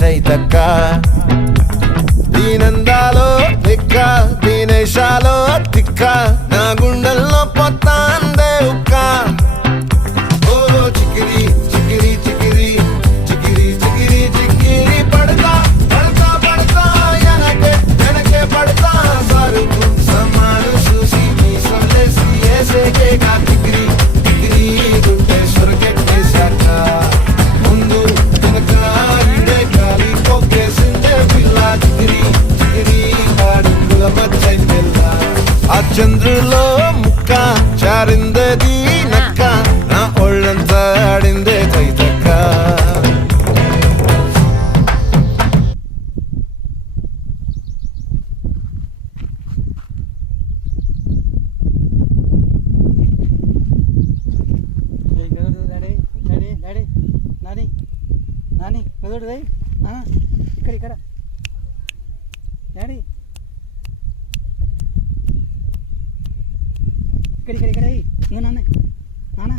తైతక్క దీనందాలో లెక్క దీనేశాలో తిక్క నా గుండెల్లో పొత్తాందే ఉక్క ఓ చికిరి చికిరి చికిరి చికిరి చికిరి చికిరి పడతా పడతా పడతా ఎనకే ఎనకే పడతా సరుకు సమాను చూసి మీ సొల్లేసి ఏసేకే కా చికిరి చికిరి గుండె సొరకెట్టేశాక ముందు వెనక ఇడే గాలి కొక్కేసిందే పిల్ల చికిరి చికిరి అడుగుల మధ్య పిల్ల ఆ చంద్రులో ముక్క చారిందది నక్క నా ఒళ్ళంతా ఆడిందే తైతక్క నాని కుదురుడు ఇక్కడ ఇక్కడ డాడీ ఇక్కడ ఇక్కడ ఇక్కడ నాన్న నాన్న